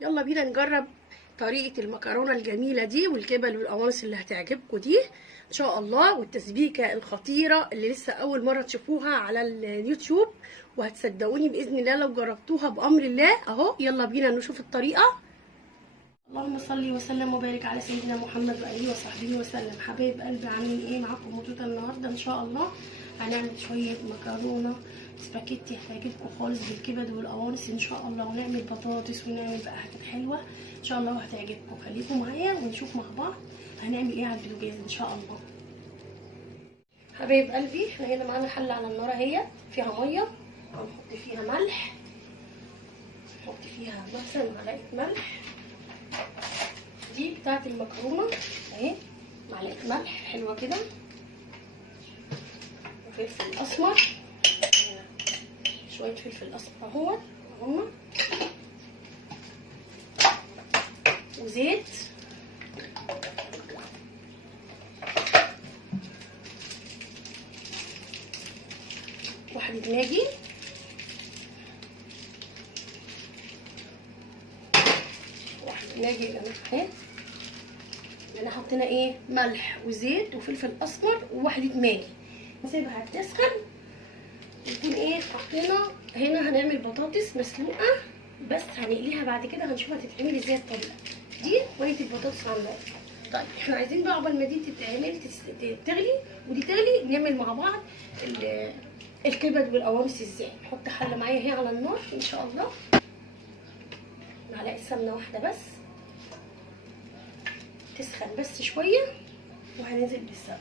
يلا بينا نجرب طريقة المكرونة الجميلة دي والجبل والقوانص اللي هتعجبكم دي ان شاء الله، والتسبيكة الخطيرة اللي لسه اول مرة تشوفوها على اليوتيوب، وهتصدقوني بإذن الله لو جربتوها بأمر الله. اهو يلا بينا نشوف الطريقة. اللهم صل وسلم وبارك على سيدنا محمد وآله وصحبه وسلم. حبايب قلبي عاملين ايه؟ معاكم مطوطة النهارده ان شاء الله. هنعمل شوية مكرونة سباكيتي هتعجبكم خالص بالكبد والقوانص ان شاء الله، ونعمل بطاطس ونعمل بقى حاجات حلوة ان شاء الله وهتعجبكم. خليكم معايا ونشوف مع بعض هنعمل ايه على البوتاجاز ان شاء الله. حبايب قلبي احنا هنا معانا حلة على النار اهي فيها مية، هنحط فيها ملح، نحط فيها مثلا معلقة ملح دي بتاعت المكرونه اهي، معلقه ملح حلوه كده، وفلفل اسمر، شويه فلفل اسمر اهو هما، وزيت، واحده ماجي، يا جماعه اهي. احنا حطينا ايه؟ ملح وزيت وفلفل اسمر وواحده ماجي. نسيبها تسخن ويكون ايه حطينا هنا. هنعمل بطاطس مسلوقه بس هنقليها بعد كده، هنشوفها تتعمل ازاي الطريقه دي. وهي البطاطس على النار. طيب احنا عايزين بقى عقبال ما دي تتعمل تغلي ودي تغلي نعمل مع بعض الكبد والقوانص ازاي. نحط حله معايا اهي على النار ان شاء الله، معلقه سمنه واحده بس تسخن بس شويه، وهننزل بالسمنه.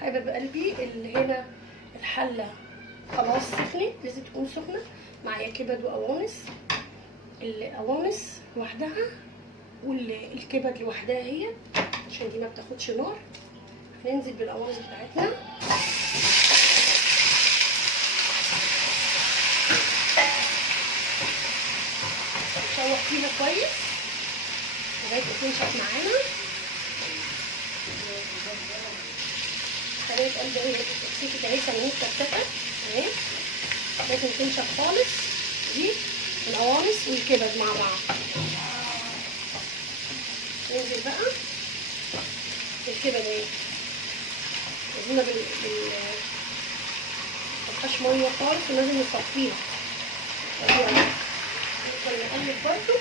حبايب قلبي اللي هنا الحله خلاص سخنت، لازم تكون سخنه. معايا كبد وقوانص، القوانص لوحدها والكبد لوحدها هي عشان دي ما بتاخدش نار. هننزل بالقوانص بتاعتنا نشوح فيها كويس لغايه ما تنشف معانا. حبايب قلبي اهي السكه اهي سمنت تفتفت اهي، لازم تنشف خالص دي القوانص والكبد مع بعض. ننزل بقى بالكبد اهي، لازم متبقاش ميه خالص ولازم نصفيها. نقلب برضو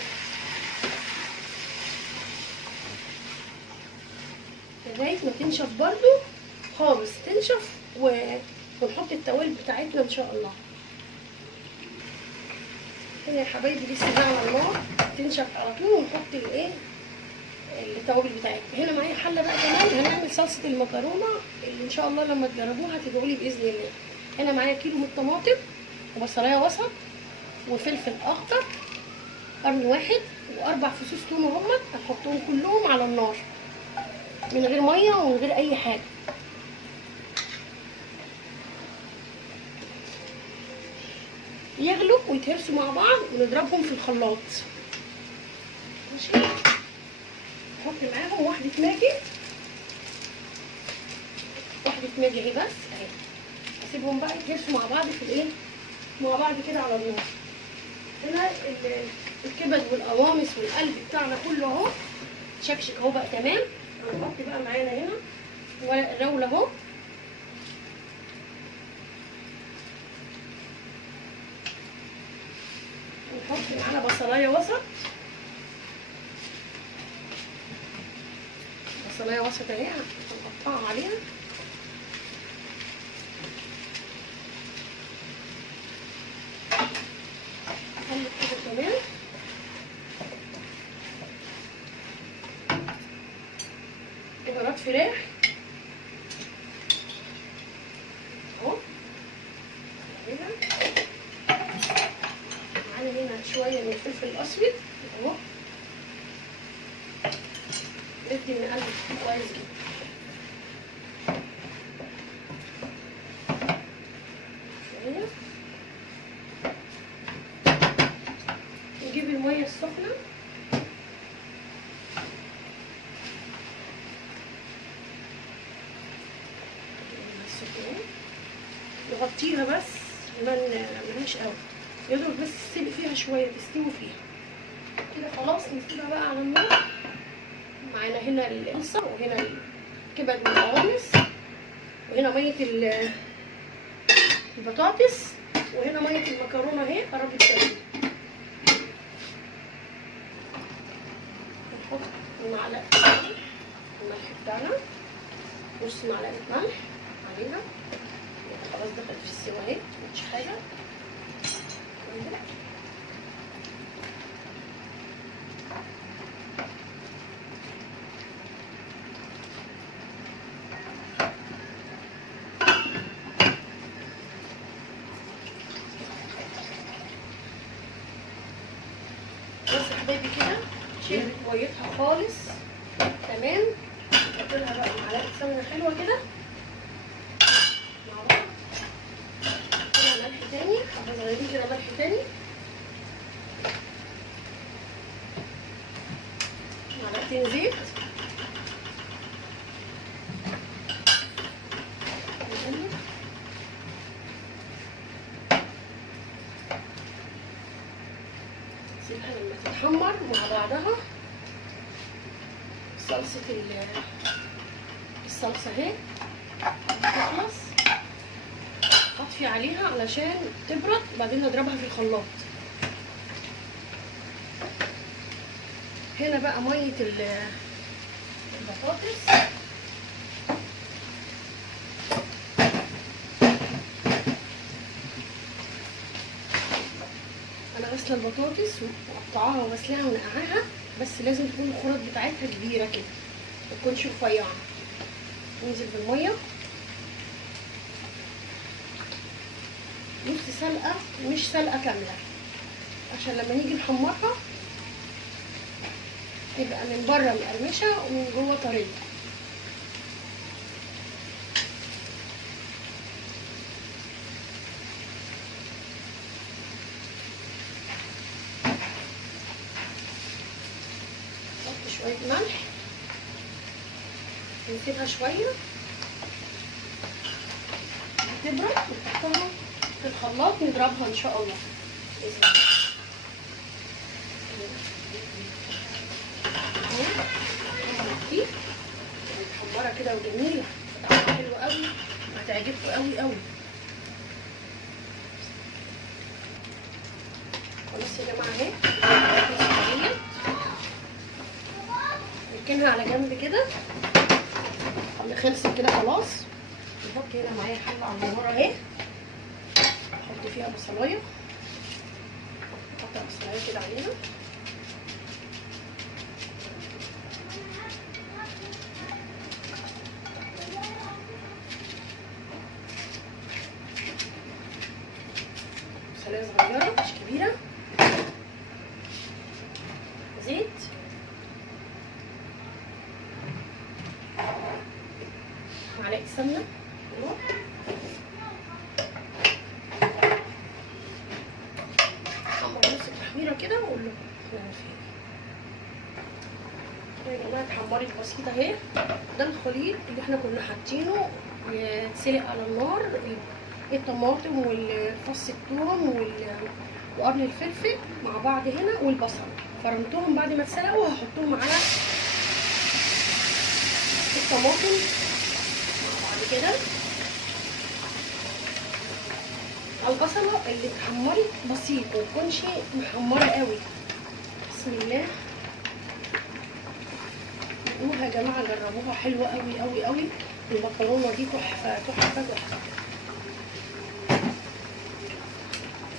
لغايه ما تنشف برضو خالص، تنشف ونحط التوابل بتاعتنا ان شاء الله. هنا يا حبايبي لسه بقى على النار تنشف على طول، ونحط الايه التوابل بتاعتنا. هنا معايا حله بقى كمان هنعمل صلصه المكرونه اللي ان شاء الله لما تجربوها هتدعوا لي باذن الله. هنا معايا كيلو من الطماطم وبصلايه وسط وفلفل اخضر قرن واحد واربع فصوص توم اهمت، هنحطهم كلهم على النار من غير ميه ومن غير اي حاجه. يغلوا ويتهرسوا مع بعض ونضربهم في الخلاط. ماشي، نحط معاهم واحده ماجي، واحده ماجي اهي بس اهي. هسيبهم بقى يتهرسوا مع بعض في الايه مع بعض كده على النار. هنا الكبد والقوانص والقلب بتاعنا كله اهو شكشك اهو بقى تمام. هنحط بقى معانا هنا ورق الرول اهو، ونحط معانا بصلايه وسط، بصلايه وسط اهي هنقطعها عليها. نقلب كده كمان. بهارات فراخ اهو، معانا هنا شويه من الفلفل الاسود اهو، ندي نقلب كويس جدا. كده نغطيها بس، ما نعملهاش قوي، يا دوب بس تسيبي فيها شويه تستوي فيها كده. خلاص نسيبها بقى على النار. معانا هنا القلصه، وهنا الكبد والقوانص، وهنا ميه البطاطس، وهنا ميه المكرونه اهي قربت تغلي. نحط معلقه الملح بتاعنا، نص معلقه ملح عليها، خلاص دخلت في السوا اهي مش حاجه. بس يا حبايبي كده شربت ميتها خالص تمام. نحط لها بقى معلقه سمنه حلوه كده مع بعض، كده ملح تاني، حبه صغيرين كده ملح تاني، معلقتين زيت، سيبها لما تتحمر مع بعضها. الصلصه اهي تخلص، اطفي عليها علشان تبرد، وبعدين نضربها في الخلاط. هنا بقى ميه البطاطس، انا غسله البطاطس ومقطعاها وغسلاها ونقعاها، بس لازم تكون الخرط بتاعتها كبيره كده، ما تكونش رفيعه. ننزل بالميه نص سلقه، مش سلقه كامله، عشان لما نيجي نحمرها تبقى من بره مقرمشه ومن جوه طريه. نحط شويه ملح، نسيبها شويه تبرد، ونحطها في الخلاط نضربها ان شاء الله باذن الله. دي محمره كده وجميله، طعمها حلو قوي، هتعجبكم قوي قوي. خلاص يا جماعه اهي نركنها على جنب كده، خلصت كده خلاص. نحط هنا معايا حله على النار اهي، احط فيها بصلايه، احط بصلايه كده عليها، بصلايه صغيره مش كبيره، زيت، معلقه سمنه، حمر نص التحميره كده واقول لكم احنا فين. يا جماعه اتحمرت بسيطه اهي. ده الخليط اللي احنا كنا حاطينه يتسلق على النار، الطماطم والفص الثوم وقرن الفلفل مع بعض هنا والبصل، فرمتهم بعد ما اتسلقوا هحطهم على الطماطم مع بعض كده، على البصله اللي اتحمرت بسيط، ما تكونش محمره قوي. بسم الله. دوقوها يا جماعه، جربوها، حلوه قوي قوي قوي. المكرونه دي تحفه تحفه تحفه.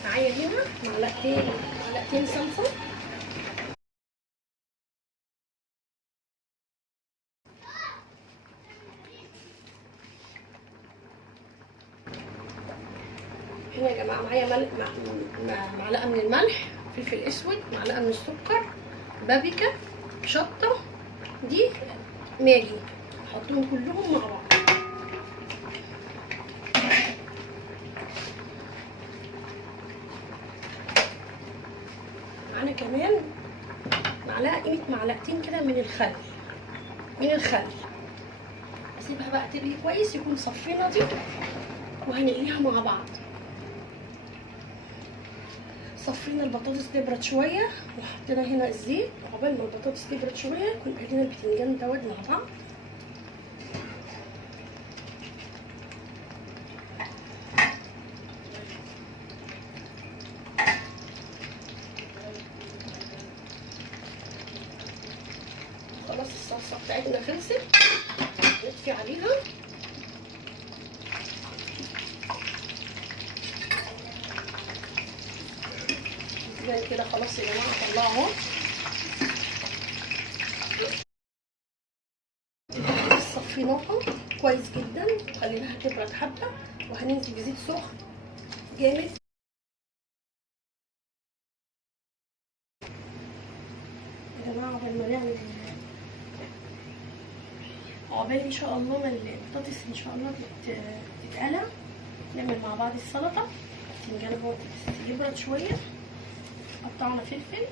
معايا هنا معلقتين صلصه، هنا يا جماعه معايا معلقه من الملح، فلفل اسود، معلقه من السكر، بابريكا، شطه، دي ماجي، احطهم كلهم مع بعض. معانا كمان معلقه، قيمه معلقتين كده من الخل، هسيبها بقى تغلي كويس، يكون صفينا دي وهنقليها مع بعض. صفينا البطاطس تبرد شويه وحطينا هنا الزيت، وعقبال ما البطاطس تبرد شويه يكون قلينا البتنجان دوت مع بعض. خلاص الصلصه بتاعتنا خلصت، نطفي عليها. زي كده خلاص يا جماعه طلعها. صفيناها كويس جدا وخليناها تبرد حبه، وهننزل بزيت سخن جامد. يا جماعه قبل ما نعمل عقبال ان شاء الله ما البطاطس ان شاء الله تتقلى، نعمل مع بعض السلطه. البتنجان هو يبرد شويه، قطعنا فلفل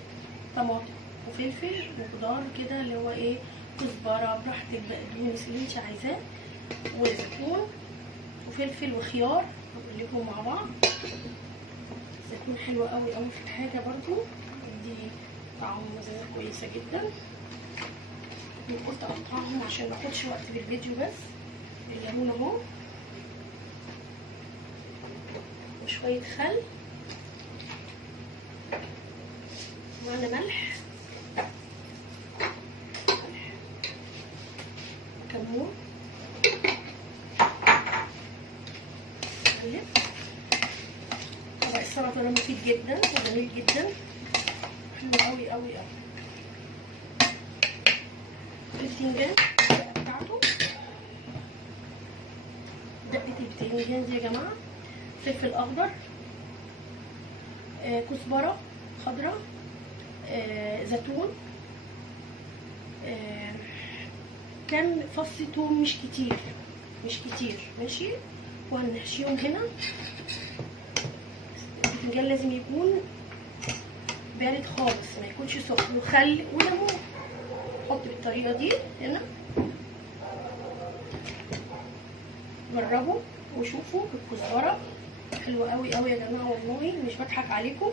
طماطم وفلفل وخضار كده اللي هو ايه، كزبره براحتك، بقدونس اللي انت عايزاه، وزيتون وفلفل وخيار نقلبهم مع بعض. الزيتون حلو قوي قوي في الحاجه برضو، دي طعم مزازه كويسه جدا. قلت اقطعهم عشان ما اخدش وقت بالفيديو. بس الليمون اهو، وشويه خل، معانا ملح وكمون. نقلب. طبق السلطه ده مفيد جدا وجميل جدا، حلو قوي قوي قوي. البتنجان بتاعته، دقه البتنجان دي يا جماعه، فلفل اخضر، كزبره خضراء، زيتون، كم فص ثوم مش كتير مش كتير، ماشي. وهنحشيهم هنا. البتنجان لازم يكون بارد خالص، ما يكونش سخن، وخل وليمون. نحط بالطريقه دي هنا. جربوا وشوفوا الكزبره حلوه قوي قوي يا جماعه، والله مش بضحك عليكم.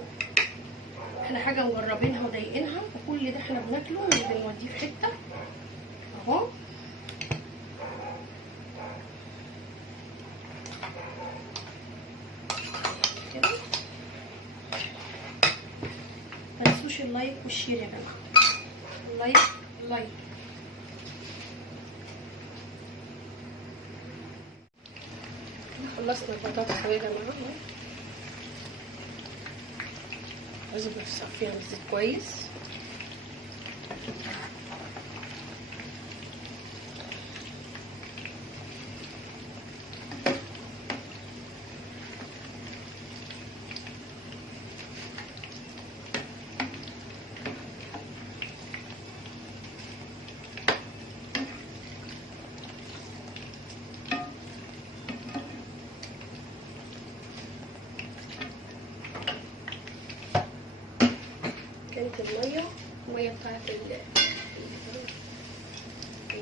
احنا حاجه مجربينها وضايقينها، وكل ده احنا بناكله مش بنوديه في حته اهو. كده ما تنسوش اللايك والشير يا جماعه. اللايك خلصنا البطاطس اهو يا جماعه. لازم نصفيها بالزيت كويس. كانت الميه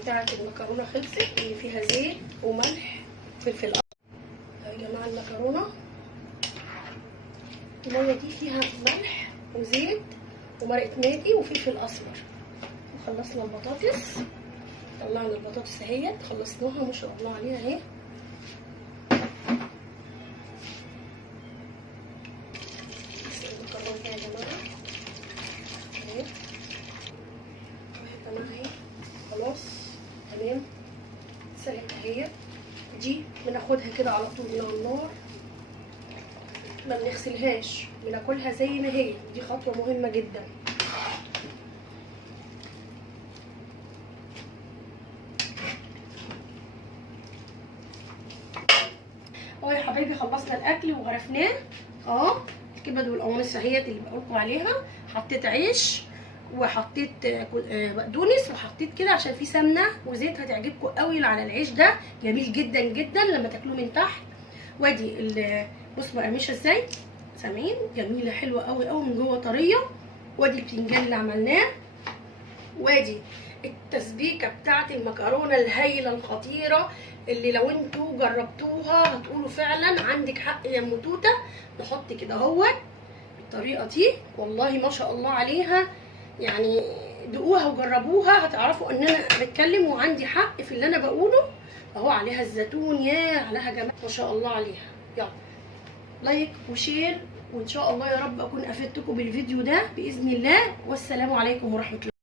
بتاعت المكرونه خلصت، اللي فيها زيت وملح وفلفل اخضر. يا جماعه المكرونه الميه دي فيها ملح وزيت ومرقه ماجي وفلفل اسمر. وخلصنا البطاطس، طلعنا البطاطس اهيت، خلصناها ما شاء الله عليها اهي. المكرونه يا جماعه اهي اهي، خلاص تمام اتسلقت اهي. دي بناخدها كده على طول من النار، ما بنغسلهاش، بناكلها زي ما هي. دي خطوه مهمه جدا. اهو يا حبايبي خلصنا الاكل وغرفناه اهو. الكبد والقوانص اهيت اللي بقولكم عليها. حطيت عيش وحطيت بقدونس وحطيت كده عشان في سمنه وزيت، هتعجبكم قوي على العيش ده، جميل جدا جدا لما تاكلوه من تحت. وادي بصوا مقرمشه ازاي، سامعين؟ جميله حلوه قوي قوي من جوه طريه. وادي البتنجان اللي عملناه، وادي التسبيكه بتاعت المكرونه الهايله الخطيره اللي لو انتوا جربتوها هتقولوا فعلا عندك حق يا ام توته. نحط كده اهوت بالطريقه دي، والله ما شاء الله عليها، يعني دوقوها وجربوها هتعرفوا ان انا بتكلم وعندي حق في اللي انا بقوله. اهو عليها الزيتون، يا عليها جمال ما شاء الله عليها. يلا لايك وشير، وان شاء الله يا رب اكون افدتكم بالفيديو ده باذن الله، والسلام عليكم ورحمه الله.